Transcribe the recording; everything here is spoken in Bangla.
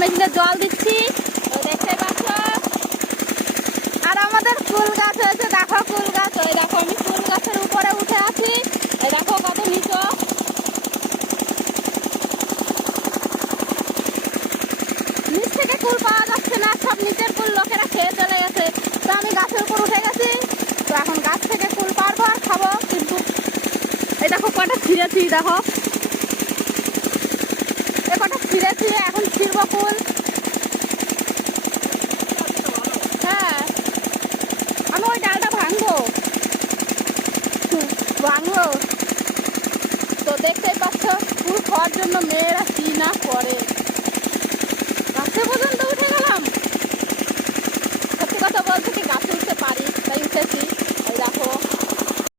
মেশিনে জল দিচ্ছি, ওই দেখতে পাচ্ছ। আর আমাদের কুল গাছ হয়েছে, দেখো কুল গাছ, ওই দেখো আমি কুল গাছের উপরে উঠে আছি, এই দেখো কত নিচু। নিচ থেকে কুল পাওয়া যাচ্ছে না, সব নিচের কুল লোকেরা খেয়ে চলে গেছে। তো আমি গাছের উপর উঠে গেছি, তো এখন গাছ থেকে কুল পারবো আর খাবো। কিন্তু এই দেখো কটা ছিঁড়েছি, দেখো এ কটা ছিঁড়েছি, এখন ছিঁড়বো কুল। হ্যাঁ, আমি ওই ডালটা ভাঙবো। ভাঙবো তো দেখতেই পাচ্ছ কুল খাওয়ার জন্য মেয়েরা কি না করে। গাছে পর্যন্ত উঠে গেলাম। সত্যি কথা বলতে কি গাছে উঠতে পারি, তাই উঠেছি।